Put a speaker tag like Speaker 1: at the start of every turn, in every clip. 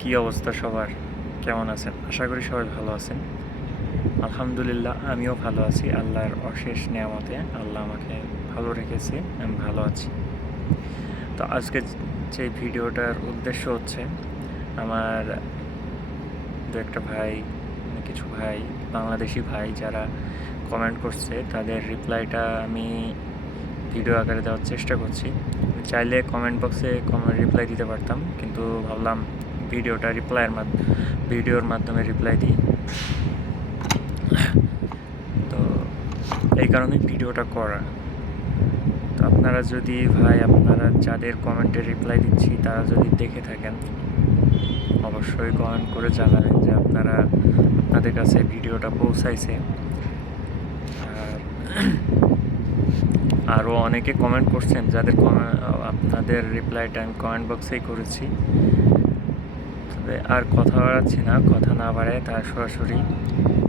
Speaker 1: কি অবস্থা সবার? কেমন আছেন? আশা করি সবাই ভালো আছেন। আলহামদুলিল্লাহ, আমিও ভালো আছি। আল্লাহর অশেষ নিয়ামতে আল্লাহ আমাকে ভালো রেখেছে, আমি ভালো আছি। তো আজকে যে ভিডিওটার উদ্দেশ্য হচ্ছে, আমার দু একটা ভাই মানে কিছু ভাই, বাংলাদেশি ভাই যারা কমেন্ট করছে, তাদের রিপ্লাইটা আমি ভিডিও আকারে দেওয়ার চেষ্টা করছি। চাইলে কমেন্ট বক্সে কমেন্ট রিপ্লাই দিতে পারতাম, কিন্তু ভাবলাম ভিডিওটা রিপ্লাইয়ের মাধ্যমে ভিডিওর মাধ্যমে রিপ্লাই দিই। তো এই কারণে ভিডিওটা করা। তো আপনারা যদি ভাই, আপনারা যাদের কমেন্টে রিপ্লাই দিচ্ছি, তারা যদি দেখে থাকেন, অবশ্যই কমেন্ট করে জানাবেন যে আপনারা, আপনাদের কাছে ভিডিওটা পৌঁছাইছে। আর আরও অনেকে কমেন্ট করছেন, যাদের আপনাদের রিপ্লাইটা আমি কমেন্ট বক্সেই করেছি। তবে আর কথা বাড়াচ্ছি না, কথা না বাড়ায় তার সরাসরি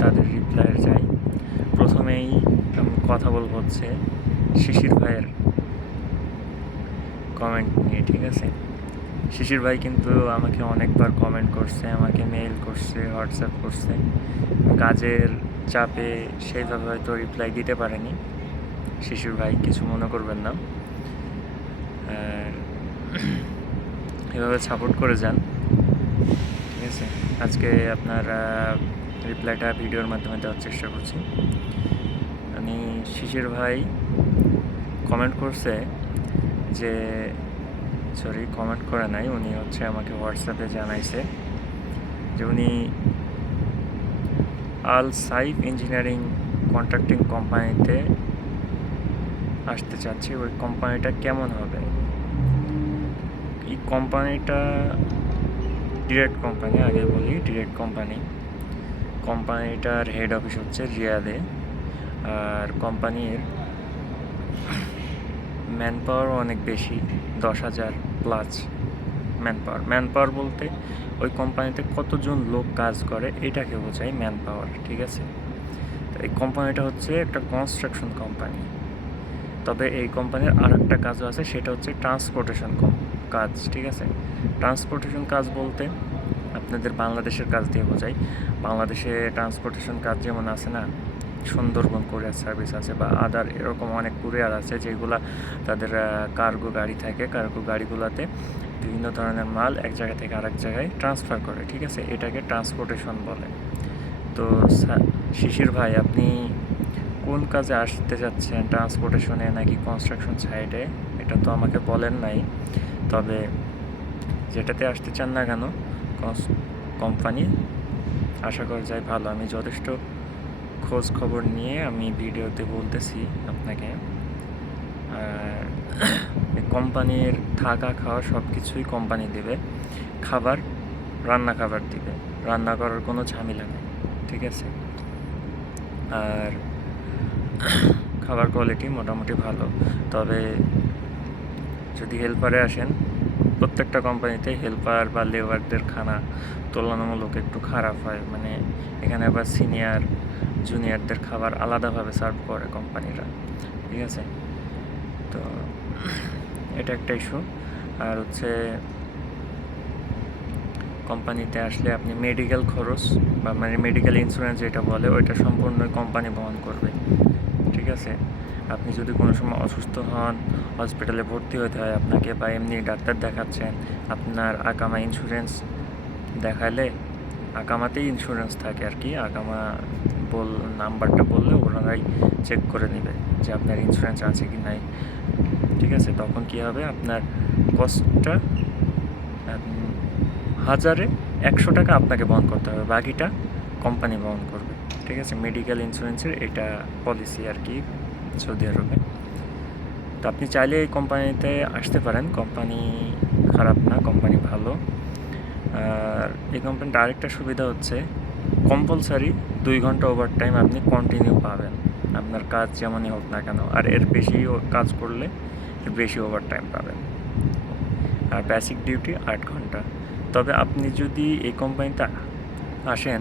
Speaker 1: তাদের রিপ্লাইয়ের যাই। প্রথমেই কথা বলব হচ্ছে শিশির ভাইয়ের কমেন্ট নিয়ে, ঠিক আছে? শিশির ভাই কিন্তু আমাকে অনেকবার কমেন্ট করছে, আমাকে মেইল করছে হোয়াটসঅ্যাপ করছে। কাজের চাপে সেইভাবে হয়তো রিপ্লাই দিতে পারেনি। শিশির ভাই, কিছু মনে করবেন না। এভাবে সাপোর্ট করে যান। আছে। আজকে আপনার রিপ্লাইটা ভিডিওর মাধ্যমে দেওয়ার চেষ্টা করছি। আমি শিশির ভাই কমেন্ট করছে যে সরি কমেন্ট করে নাই, উনি হচ্ছে আমাকে হোয়াটসঅ্যাপে জানাইছে যে উনি আল সাইফ ইঞ্জিনিয়ারিং কন্ট্রাক্টিং কোম্পানিতে আসতে চাচ্ছি। ওই কোম্পানিটা কেমন হবে? এই কোম্পানিটা ডিরেক্ট কোম্পানি আগে বলি ডিরেক্ট কোম্পানি কোম্পানিটার হেড অফিস হচ্ছে রিয়াদে। আর কোম্পানির ম্যান পাওয়ার অনেক বেশি, দশ হাজার plus man power man power বলতে ওই কোম্পানিতে কতজন লোক কাজ করে, এটাকে বোঝায় ম্যান পাওয়ার ঠিক আছে? এই কোম্পানিটা হচ্ছে একটা কনস্ট্রাকশন কোম্পানি তবে এই কোম্পানির আর একটা কাজও আছে, সেটা হচ্ছে ট্রান্সপোর্টেশন কাজ, ঠিক আছে? ট্রান্সপোর্টেশন কাজ বলতে আপনাদের বাংলাদেশের কাজ দিয়ে বোঝাই। বাংলাদেশে ট্রান্সপোর্টেশন কাজ যেমন আছে না, সুন্দরবন কোরিয়ার সার্ভিস আছে বা আদার এরকম অনেক কুরিয়ার আছে যেগুলা তাদের কার্গো গাড়ি থাকে। কার্গো গাড়িগুলোতে বিভিন্ন ধরনের মাল এক জায়গা থেকে আরেক জায়গায় ট্রান্সফার করে, ঠিক আছে? এটাকে ট্রান্সপোর্টেশন বলে। তো শিশির ভাই, আপনি কোন কাজে আসতে যাচ্ছেন ট্রান্সপোর্টেশনে নাকি কনস্ট্রাকশন সাইডে এটা তো আমাকে বলেন নাই। তবে যেটাতে আসতে চান না কেন কোম্পানি, আশা করা যায় ভালো। আমি যথেষ্ট খোঁজ খবর নিয়ে আমি ভিডিওতে বলতেছি আপনাকে। কোম্পানির থাকা খাওয়া সব কিছুই কোম্পানি দেবে। খাবার, রান্না খাবার দিবে। রান্না করার কোনো ঝামেলা নেই, ঠিক আছে? আর খাবার কোয়ালিটি মোটামুটি ভালো। তবে যদি হেল্পারে আসেন, প্রত্যেকটা কোম্পানিতে হেল্পার বা লেবারদের খানা তুলনামূলক একটু খারাপ হয়। মানে এখানে আবার সিনিয়র জুনিয়রদের খাবার আলাদাভাবে সার্ভ করে কোম্পানিরা ঠিক আছে? তো এটা একটা ইস্যু আর হচ্ছে কোম্পানিতে আসলে আপনি মেডিকেল খরচ বা মানে মেডিকেল ইন্স্যুরেন্স যেটা বলে, ওইটা সম্পূর্ণ কোম্পানি বহন করবে। ঠিক আছে? আপনি যদি কোনো সময় অসুস্থ হন হসপিটালে ভর্তি হতে হয়, আপনাকে বা এমনি ডাক্তার দেখাচ্ছেন, আপনার আকামা ইন্স্যুরেন্স দেখালে আকামাতেই ইন্স্যুরেন্স থাকে আর কি। আকামা বল, নাম্বারটা বললে ওনারাই চেক করে নেবে যে আপনার ইন্স্যুরেন্স আছে কি নাই। ঠিক আছে? তখন কি হবে? আপনার কস্টটা হাজারে একশো টাকা আপনাকে বহন করতে হবে। বাকিটা কোম্পানি বহন করবে। ঠিক আছে? মেডিকেল ইন্স্যুরেন্সের এটা পলিসি আর কি। সৌদি আরবে। তো আপনি চাইলে এই কোম্পানিতে আসতে পারেন। কোম্পানি খারাপ না, কোম্পানি ভালো। আর এই কোম্পানিটা আরেকটা সুবিধা হচ্ছে কম্পালসারি দুই ঘণ্টা ওভার টাইম আপনি কন্টিনিউ পাবেন। আপনার কাজ যেমনই হোক না কেন, আর এর বেশি কাজ করলে বেশি ওভার টাইম পাবেন। আর বেসিক ডিউটি আট ঘণ্টা। তবে আপনি যদি এই কোম্পানিতে আসেন,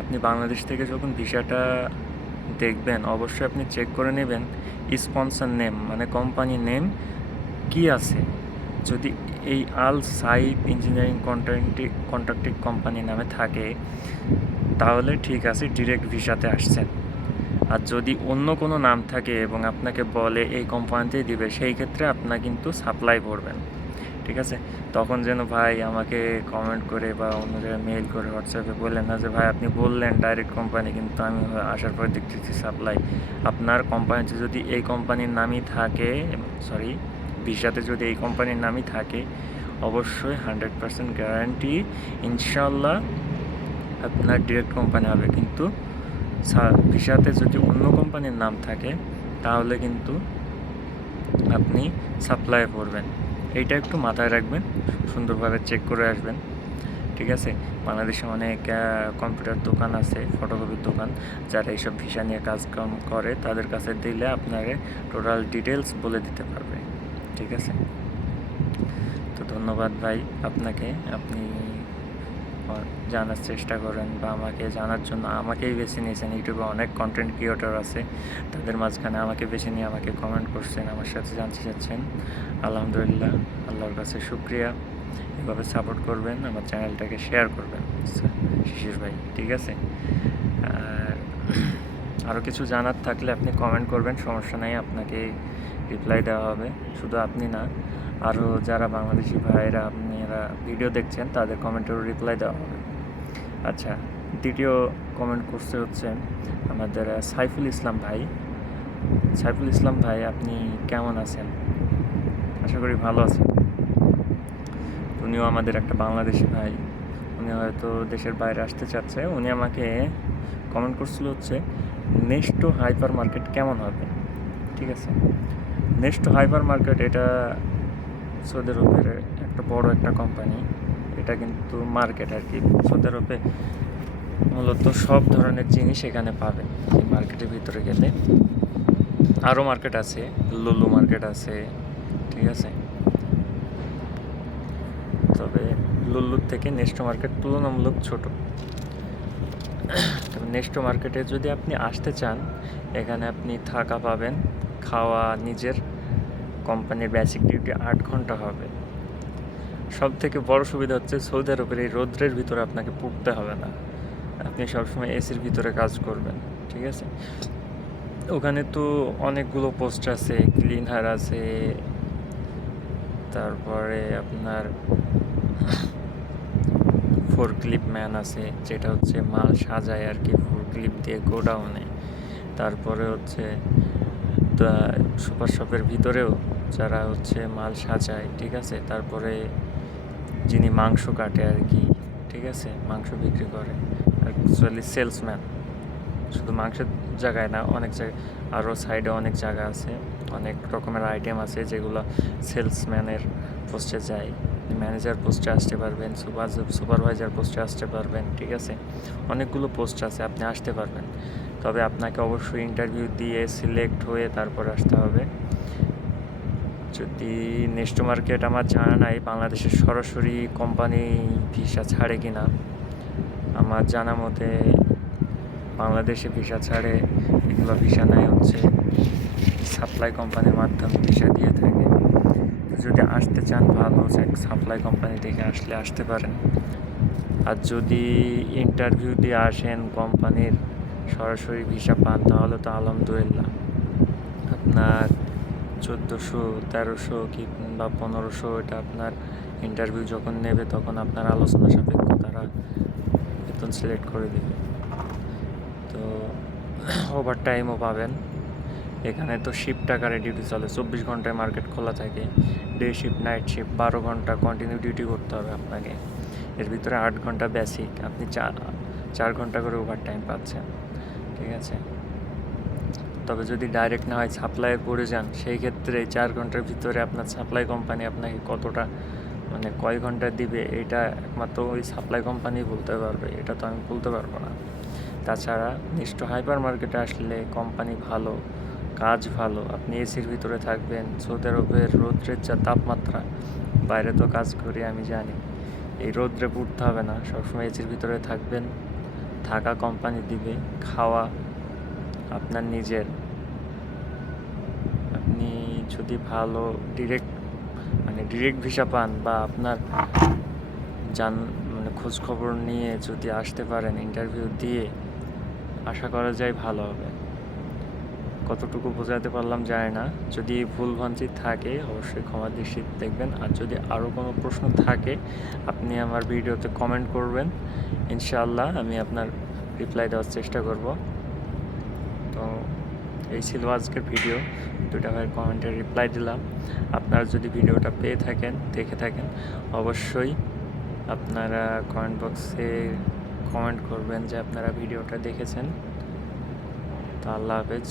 Speaker 1: আপনি বাংলাদেশ থেকে যখন ভিসাটা দেখবেন, অবশ্যই আপনি চেক করে নেবেন স্পন্সর নেম মানে কোম্পানি নেম কি আছে? যদি এই Al side engineering contracting contracting company নামে থাকে, তাহলে ঠিক আছে ডিরেক্ট ভিসাতে আসছেন। আর যদি অন্য কোনো নাম থাকে এবং আপনাকে বলে এই কোম্পানিতেই দিবে, সেই ক্ষেত্রে আপনার কিন্তু সাপ্লাই করবেন ঠিক আছে? তখন যেন ভাই আমাকে কমেন্ট করে বা অন্য জায়গায় মেল করে হোয়াটসঅ্যাপে বললেন না যে, ভাই আপনি বললেন ডাইরেক্ট কোম্পানি কিন্তু আমি আসার পর দেখতেছি সাপ্লাই আপনার কোম্পানিতে যদি এই কোম্পানির নামই থাকে সরি ভিসাতে যদি এই কোম্পানির নামই থাকে, অবশ্যই হান্ড্রেড পার্সেন্ট গ্যারান্টি ইনশাল্লাহ আপনার ডিরেক্ট কোম্পানি হবে। কিন্তু ভিসাতে যদি অন্য কোম্পানির নাম থাকে, তাহলে কিন্তু আপনি সাপ্লাই করবেন। এইটা একটু মাথায় রাখবেন, সুন্দরভাবে চেক করে আসবেন, ঠিক আছে? বাংলাদেশে অনেক কম্পিউটার দোকান আছে ফটোকপির দোকান, যারা এইসব ভিসা নিয়ে কাজকর্ম করে, তাদের কাছে দিলে আপনাকে টোটাল ডিটেলস বলে দিতে পারবে, ঠিক আছে? তো ধন্যবাদ ভাই আপনাকে, আপনি জানার চেষ্টা করেন বা আমাকে জানার জন্য আমাকেই বেছে নিয়েছেন। ইউটিউবে অনেক কন্টেন্ট ক্রিয়েটর আছে। তাদের মাঝখানে আমাকে বেছে নিয়ে আমাকে কমেন্ট করছেন, আমার সাথে জানতে চাচ্ছেন। আলহামদুলিল্লাহ, আল্লাহর কাছে শুক্রিয়া। এভাবে সাপোর্ট করবেন, আমার চ্যানেলটাকে শেয়ার করবেন। শিশির ভাই, ঠিক আছে? আর আরও কিছু জানার থাকলে আপনি কমেন্ট করবেন, সমস্যা নেই, আপনাকে রিপ্লাই দেওয়া হবে। শুধু আপনি না আরও যারা বাংলাদেশি ভাইয়েরা আপনারা ভিডিও দেখছেন, তাদের কমেন্টেরও রিপ্লাই দেওয়া হবে। আচ্ছা দ্বিতীয় কমেন্ট করছে হচ্ছে আমাদের সাইফুল ইসলাম ভাই। সাইফুল ইসলাম ভাই, আপনি কেমন আছেন? আশা করি ভালো আছেন। উনিও আমাদের একটা বাংলাদেশি ভাই। উনি হয়তো দেশের বাইরে আসতে চাচ্ছে। উনি আমাকে কমেন্ট করছিল হচ্ছে নেক্সট হাইপার মার্কেট কেমন হবে? ঠিক আছে? নেক্সট হাইপার মার্কেট এটা সৌদি আরবের একটা বড় একটা কোম্পানি এটা কিন্তু মার্কেট আর কি। সৌদি আরবে মূলত সব ধরনের জিনিস এখানে পাবেন। এই মার্কেটের ভিতরে গেলে আরও মার্কেট আছে, লুলু মার্কেট আছে, ঠিক আছে? তবে লুল্লুর থেকে নেক্সট মার্কেট তুলনামূলক ছোট। তবে মার্কেটে যদি আপনি আসতে চান, এখানে আপনি থাকা পাবেন, খাওয়া নিজের কোম্পানির বেসিক ডিউটি আট ঘণ্টা হবে। সব থেকে বড় সুবিধা হচ্ছে সৌদি আরবের এই রৌদ্রের ভিতরে আপনাকে পড়তে হবে না। আপনি সবসময় এসির ভিতরে কাজ করবেন, ঠিক আছে? ওখানে তো অনেকগুলো পোস্ট আছে ক্লিনার আছে, তারপরে আপনার ফোর ক্লিপ ম্যান আছে, যেটা হচ্ছে মাল সাজায় আর কি ফোর ক্লিপ দিয়ে গোডাউনে তারপরে হচ্ছে সুপার শপের ভিতরেও যারা হচ্ছে মাল সাজায়, ঠিক আছে? তারপরে যিনি মাংস কাটে আর কি, ঠিক আছে? মাংস বিক্রি করে। অ্যাকচুয়ালি সেলসম্যান শুধু মাংসের জায়গায় না, অনেক জায়গায় আরও সাইডে অনেক জায়গা আছে। অনেক রকমের আইটেম আছে যেগুলো সেলসম্যানের পোস্টে যায়। ম্যানেজার পোস্টে আসতে পারবেন সুপার সুপারভাইজার পোস্টে আসতে পারবেন, ঠিক আছে? অনেকগুলো পোস্ট আছে, আপনি আসতে পারবেন। তবে আপনাকে অবশ্যই ইন্টারভিউ দিয়ে সিলেক্ট হয়ে তারপর আসতে হবে। যদি নেক্সট মার্কেট আমার জানা নাই, বাংলাদেশের সরাসরি কোম্পানি ভিসা ছাড়ে কি না? আমার জানা মতে বাংলাদেশে ভিসা ছাড়ে, এগুলো ভিসা নেয় হচ্ছে। সাপ্লাই কোম্পানির মাধ্যমে ভিসা দিয়ে থাকে। যদি আসতে চান, ভালো সাপ্লাই কোম্পানি থেকে আসলে আসতে পারেন। আর যদি ইন্টারভিউ দিয়ে আসেন কোম্পানির সরাসরি ভিসা পান, তাহলে তো আলহামদুলিল্লাহ। আপনার চোদ্দোশো, তেরোশো কিংবা পনেরোশো এটা আপনার ইন্টারভিউ যখন নেবে, তখন আপনার আলোচনা সাপেক্ষ তারা বেতন সিলেক্ট করে দেবে। তো ওভার টাইমও পাবেন। এখানে তো শিফট আকারে ডিউটি চলে। চব্বিশ ঘন্টায় মার্কেট খোলা থাকে। ডে শিফট নাইট শিফট বারো ঘণ্টা কন্টিনিউ ডিউটি করতে হবে আপনাকে। এর ভিতরে আট ঘণ্টা বেসিক আপনি চার চার ঘণ্টা করে ওভার টাইম পাচ্ছেন। ঠিক আছে? তবে যদি ডাইরেক্ট না হয় সাপ্লাইয়ে পড়ে যান, সেই ক্ষেত্রে চার ঘণ্টার ভিতরে আপনার সাপ্লাই কোম্পানি আপনাকে কতটা মানে কয় ঘণ্টা দিবে, এটা একমাত্র ওই সাপ্লাই কোম্পানি বলতে পারবে। এটা তো আমি বলতে পারব না। তাছাড়া নিষ্ঠ হাইপার মার্কেটে আসলে কোম্পানি ভালো। কাজ ভালো, আপনি এসির ভিতরে থাকবেন সৌদি আরবের রৌদ্রের যা তাপমাত্রা, বাইরে তো কাজ করি, আমি জানি। এই রৌদ্রে পড়তে হবে না, সবসময় এসির ভিতরে থাকবেন, থাকা কোম্পানি দিবে, খাওয়া আপনার নিজের। আপনি যদি ভালো ডিরেক্ট মানে ডিরেক্ট ভিসা পান বা আপনার জান মানে খোঁজখবর নিয়ে যদি আসতে পারেন ইন্টারভিউ দিয়ে, আশা করা যায় ভালো হবে। কতটুকু বোঝাতে পারলাম জানি না। যদি ভুল ভ্রান্তি থাকে, অবশ্যই ক্ষমা দৃষ্টিতে দেখবেন। আর যদি আরও কোনো প্রশ্ন থাকে, আপনি আমার ভিডিওতে কমেন্ট করবেন। ইনশাআল্লাহ আমি আপনার রিপ্লাই দেওয়ার চেষ্টা করব। তো এই ছিল আজকের ভিডিও দুটা ভাইয়ের কমেন্টে রিপ্লাই দিলাম। আপনারা যদি ভিডিওটা পেয়ে থাকেন, দেখে থাকেন, অবশ্যই আপনারা কমেন্ট বক্সে কমেন্ট করবেন যে আপনারা ভিডিওটা দেখেছেন। তো আল্লাহ হাফেজ।